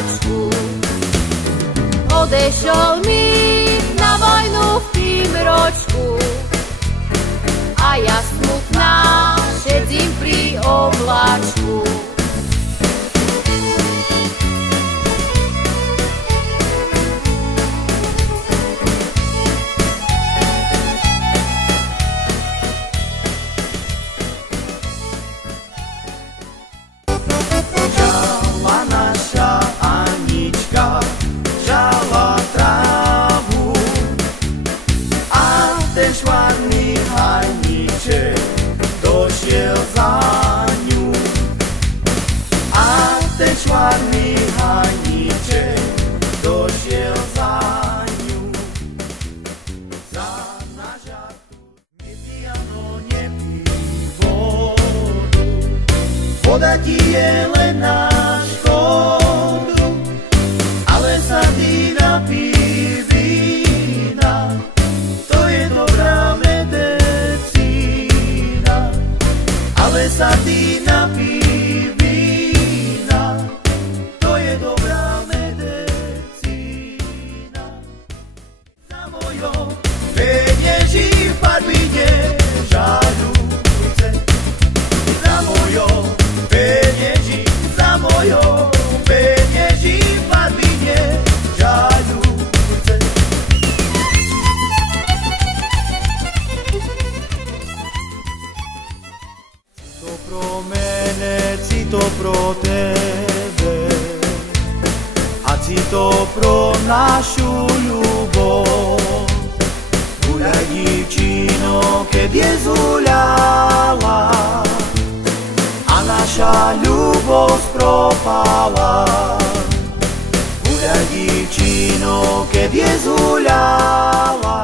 oblačku. Odešol mi na vojnu v tým ročku a ja smutná šedím pri oblačku. Švarný hajníček došiel za ňu a ten švarný hajníček došiel za ňu. Za nažatu nepijano nepí vodu, voda ti je len na škodu, ale sa ty napí vína, to je dobrá medicína, ale sa ty napí vína, to je dobrá medicína. Za mojou penieží v Parvine žalúce, za mojou penieží, za mojou penieží v Parvine žalúce. To pro mene, si to pro tebe a si to pro našu ľubov. Guľaj divčino, keď je zuľala a naša ľubosť propala. Guľaj divčino, keď je zuľala